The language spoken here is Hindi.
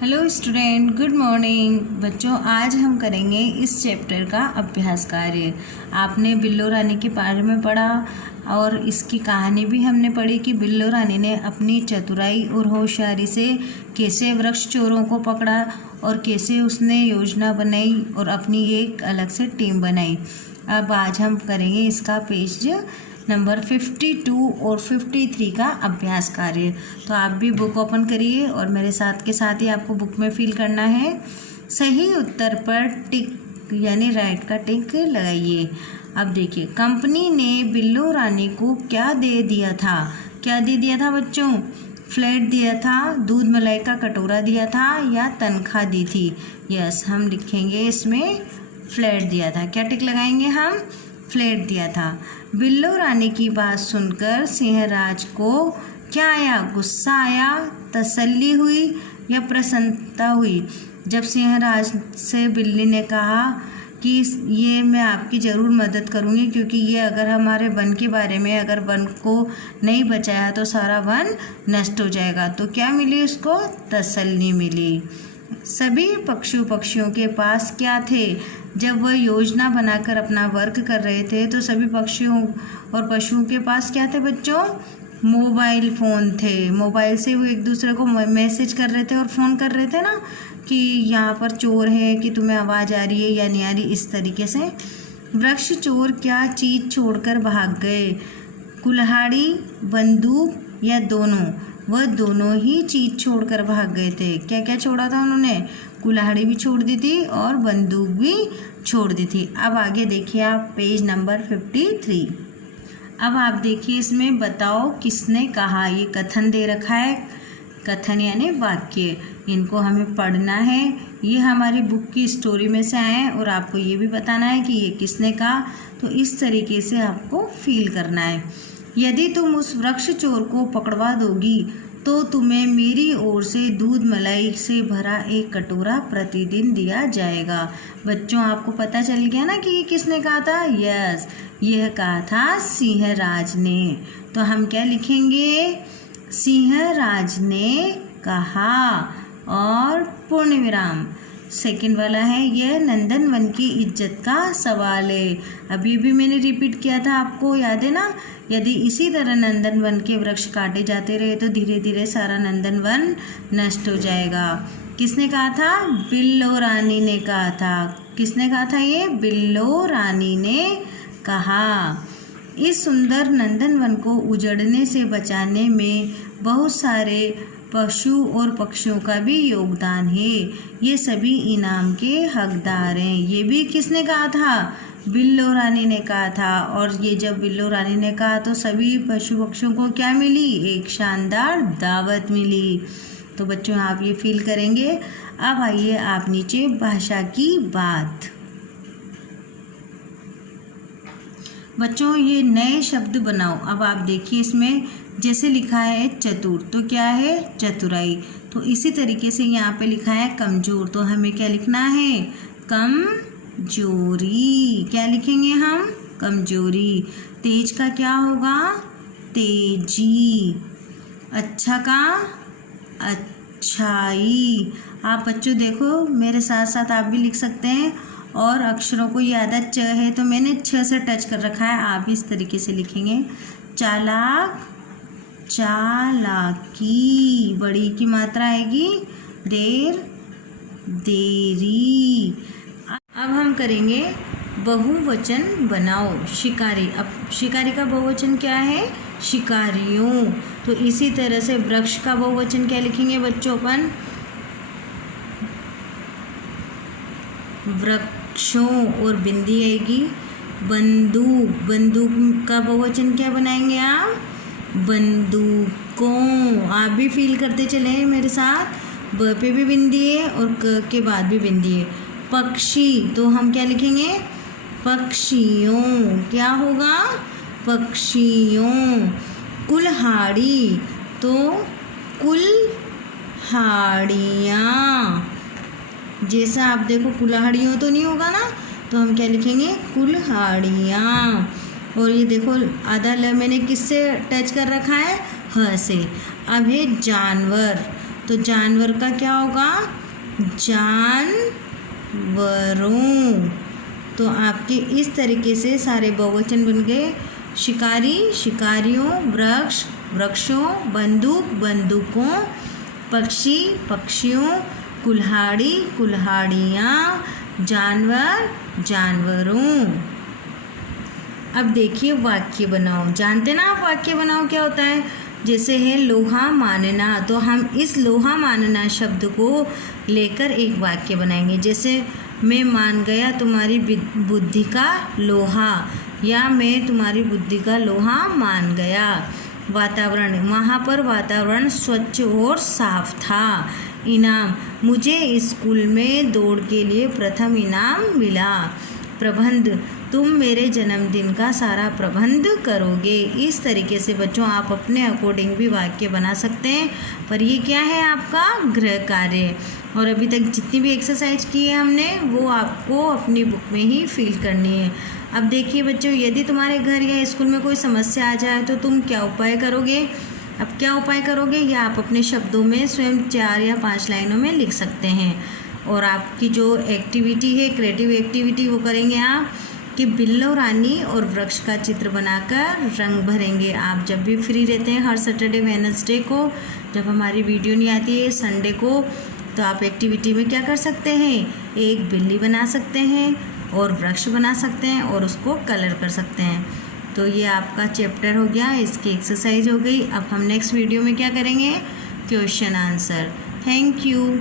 हेलो स्टूडेंट, गुड मॉर्निंग बच्चों। आज हम करेंगे इस चैप्टर का अभ्यास कार्य। आपने बिल्लो रानी के बारे में पढ़ा और इसकी कहानी भी हमने पढ़ी कि बिल्लो रानी ने अपनी चतुराई और होशियारी से कैसे वृक्ष चोरों को पकड़ा और कैसे उसने योजना बनाई और अपनी एक अलग से टीम बनाई। अब आज हम करेंगे इसका पेज नंबर 52 और 53 का अभ्यास कार्य। तो आप भी बुक ओपन करिए और मेरे साथ के साथ ही आपको बुक में फिल करना है। सही उत्तर पर टिक यानी राइट का टिक लगाइए। अब देखिए, कंपनी ने बिल्लो रानी को क्या दे दिया था? क्या दे दिया था बच्चों? फ्लैट दिया था, दूध मलाई का कटोरा दिया था या तनख्वाह दी थी? यस, हम लिखेंगे इसमें फ्लैट दिया था। क्या टिक लगाएंगे हम? फ्लैट दिया था। बिल्लो रानी की बात सुनकर सिंहराज को क्या आया? गुस्सा आया, तसल्ली हुई या प्रसन्नता हुई? जब सिंहराज से बिल्ली ने कहा कि ये मैं आपकी ज़रूर मदद करूँगी, क्योंकि ये अगर हमारे वन के बारे में, अगर वन को नहीं बचाया तो सारा वन नष्ट हो जाएगा, तो क्या मिली उसको? तसल्ली मिली। सभी पक्षियों के पास क्या थे? जब वह योजना बनाकर अपना वर्क कर रहे थे तो सभी पक्षियों और पशुओं के पास क्या थे बच्चों? मोबाइल फ़ोन थे। मोबाइल से वो एक दूसरे को मैसेज कर रहे थे और फ़ोन कर रहे थे ना कि यहाँ पर चोर है, कि तुम्हें आवाज़ आ रही है या नहीं आ रही, इस तरीके से। वृक्ष चोर क्या चीज़ छोड़कर भाग गए? कुल्हाड़ी, बंदूक या दोनों? वह दोनों ही चीज़ छोड़कर भाग गए थे। क्या क्या छोड़ा था उन्होंने? कुल्हाड़ी भी छोड़ दी थी और बंदूक भी छोड़ दी थी। अब आगे देखिए आप पेज नंबर 53। अब आप देखिए, इसमें बताओ किसने कहा। ये कथन दे रखा है, कथन यानी वाक्य। इनको हमें पढ़ना है। ये हमारी बुक की स्टोरी में से आए हैं और आपको ये भी बताना है कि ये किसने कहा। तो इस तरीके से आपको फील करना है। यदि तुम उस वृक्ष चोर को पकड़वा दोगी तो तुम्हें मेरी ओर से दूध मलाई से भरा एक कटोरा प्रतिदिन दिया जाएगा। बच्चों, आपको पता चल गया ना कि ये किसने कहा था? यस, यह कहा था सिंहराज ने। तो हम क्या लिखेंगे? सिंहराज ने कहा और पूर्ण विराम। सेकंड वाला है, यह नंदन वन की इज्जत का सवाल है। अभी भी मैंने रिपीट किया था, आपको याद है ना? यदि इसी तरह नंदन वन के वृक्ष काटे जाते रहे तो धीरे धीरे सारा नंदन वन नष्ट हो जाएगा। किसने कहा था? बिल्लो रानी ने कहा था। किसने कहा था ये? बिल्लो रानी ने कहा। इस सुंदर नंदन वन को उजड़ने से बचाने में बहुत सारे पशु और पक्षियों का भी योगदान है। ये सभी इनाम के हकदार हैं। ये भी किसने कहा था? बिल्लो रानी ने कहा था। और ये जब बिल्लो रानी ने कहा तो सभी पशु पक्षियों को क्या मिली? एक शानदार दावत मिली। तो बच्चों, आप ये फील करेंगे। अब आइए आप नीचे भाषा की बात। बच्चों, ये नए शब्द बनाओ। अब आप देखिए, इसमें जैसे लिखा है चतुर, तो क्या है? चतुराई। तो इसी तरीके से यहाँ पे लिखा है कमजोर, तो हमें क्या लिखना है? कमजोरी। क्या लिखेंगे हम? कमजोरी। तेज का क्या होगा? तेजी। अच्छा का अच्छाई। आप बच्चों देखो, मेरे साथ साथ आप भी लिख सकते हैं। और अक्षरों को याद है, च है तो मैंने छ से टच कर रखा है, आप इस तरीके से लिखेंगे। चालाक, चालाकी। बड़ी की मात्रा आएगी, देर, देरी। अब हम करेंगे बहुवचन बनाओ। शिकारी। अब शिकारी का बहुवचन क्या है? शिकारियों। तो इसी तरह से वृक्ष का बहुवचन क्या लिखेंगे बच्चों अपन? वृक्षों। और बिंदी आएगी बंदूक। बंदूक का बहुवचन क्या बनाएंगे आप? बंदूकों। आप भी फील करते चले मेरे साथ। ब पे भी बिंदी है और क के बाद भी बिंदी है। पक्षी, तो हम क्या लिखेंगे? पक्षियों। क्या होगा? पक्षियों। कुल्हाड़ी, तो कुल्हाड़ियाँ। जैसा आप देखो, कुल्हाड़ियों तो नहीं होगा ना, तो हम क्या लिखेंगे? कुल्हाड़ियाँ। और ये देखो, आधा ल मैंने किससे टच कर रखा है? ह से। अब है जानवर, तो जानवर का क्या होगा? जानवरों। तो आपके इस तरीके से सारे बहुवचन बन गए। शिकारी शिकारियों, वृक्ष वृक्षों, बंदूक बंदूकों, पक्षी पक्षियों, कुल्हाड़ी कुल्हाड़ियाँ, जानवर जानवरों। अब देखिए वाक्य बनाओ। जानते ना आप वाक्य बनाओ क्या होता है? जैसे है लोहा मानना, तो हम इस लोहा मानना शब्द को लेकर एक वाक्य बनाएंगे। जैसे मैं मान गया तुम्हारी बुद्धि का लोहा, या मैं तुम्हारी बुद्धि का लोहा मान गया। वातावरण, वहाँ पर वातावरण स्वच्छ और साफ था। इनाम, मुझे स्कूल में दौड़ के लिए प्रथम इनाम मिला। प्रबंध, तुम मेरे जन्मदिन का सारा प्रबंध करोगे। इस तरीके से बच्चों आप अपने अकॉर्डिंग भी वाक्य बना सकते हैं, पर ये क्या है? आपका गृह कार्य। और अभी तक जितनी भी एक्सरसाइज की है हमने, वो आपको अपनी बुक में ही फिल करनी है। अब देखिए बच्चों, यदि तुम्हारे घर या स्कूल में कोई समस्या आ जाए तो तुम क्या उपाय करोगे? अब क्या उपाय करोगे, ये आप अपने शब्दों में स्वयं 4 या 5 लाइनों में लिख सकते हैं। और आपकी जो एक्टिविटी है, क्रिएटिव एक्टिविटी, वो करेंगे आप कि बिल्लो रानी और वृक्ष का चित्र बनाकर रंग भरेंगे। आप जब भी फ्री रहते हैं, हर सैटरडे वेडनेसडे को, जब हमारी वीडियो नहीं आती है संडे को, तो आप एक्टिविटी में क्या कर सकते हैं? एक बिल्ली बना सकते हैं और वृक्ष बना सकते हैं और उसको कलर कर सकते हैं। तो ये आपका चैप्टर हो गया, इसकी एक्सरसाइज हो गई। अब हम नेक्स्ट वीडियो में क्या करेंगे? Question answer. Thank you.